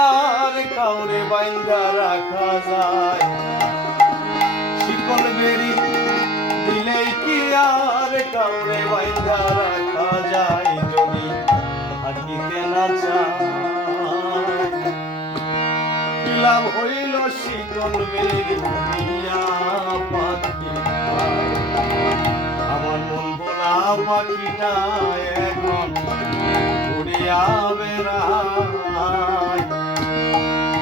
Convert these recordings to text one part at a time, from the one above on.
আর কাউরে বাইন্দা রাখা যায়? শিকল বেরি দিলে কি আর কাউরে বাইন্দা না চাইলাম হইল শীতল মেরি পাখি আমার মন বোলা পাখিটা এখন উড়িয়া বেড়ায়।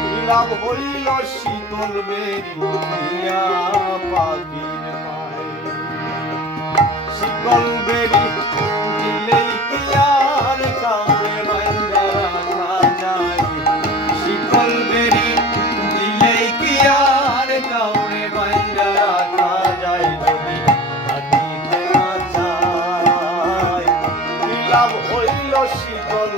দিলাম হইল শীতল বেরি হইল শীতল